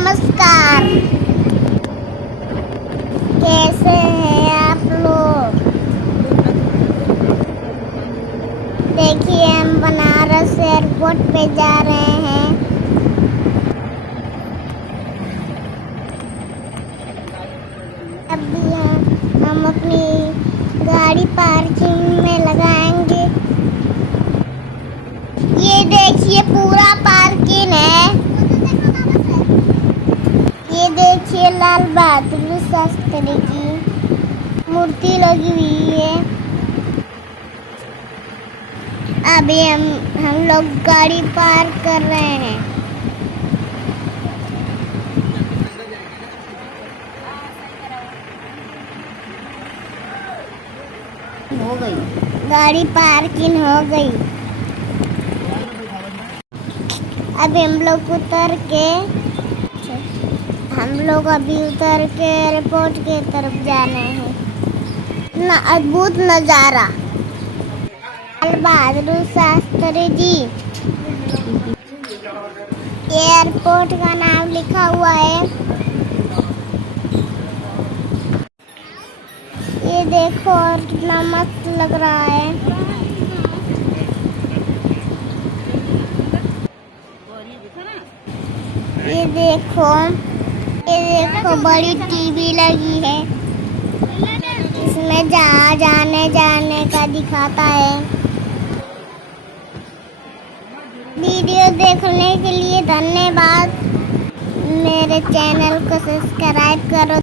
नमस्कार। कैसे हैं आप लोग? देखिए हम बनारस एयरपोर्ट पे जा रहे हैं। अभी हम अपनी गाड़ी पार्किंग में लगाएंगे। ये देखिए पूरा पार्किंग है। ये देखिए लाल बहादुर शास्त्री की मूर्ति लगी हुई है। अभी हम लोग गाड़ी पार्क कर रहे हैं। हो गई गाड़ी पार्किंग हो गई। अभी अभी उतर के एयरपोर्ट के तरफ जाना है। ना अद्भुत नज़ारा। लाल बहादुर शास्त्री जी एयरपोर्ट का नाम लिखा हुआ है। ये देखो और कितना मस्त लग रहा है। ये देखो बड़ी टीवी लगी है। इसमें जहाँ आने जाने का दिखाता है। वीडियो देखने के लिए धन्यवाद। मेरे चैनल को सब्सक्राइब करो।